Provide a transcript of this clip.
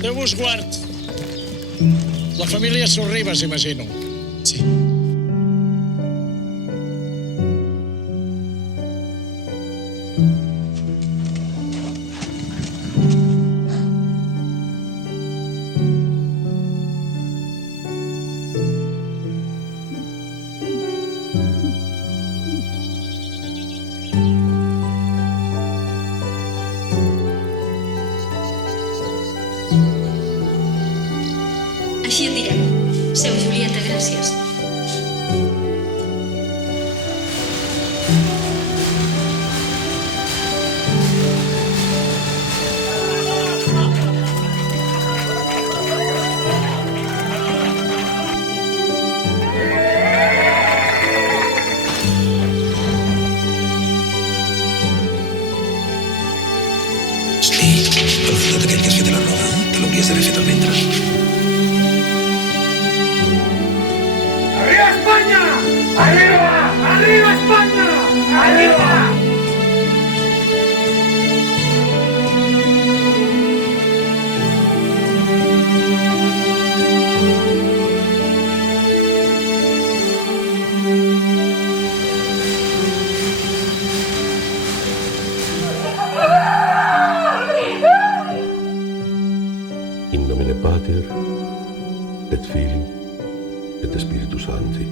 Déu vos guard. La família Sorribas, imagino. Sí. Així et direm. Seu Julieta, gràcies. Hosti, el forat aquell que has fet a la roda, te l'hauries d'haver fet al ventre. ¡Arriba España! ¡Arriba! ¡Arriba España! ¡Arriba! In nomine Pater, et Filii, et Spiritus Sancti.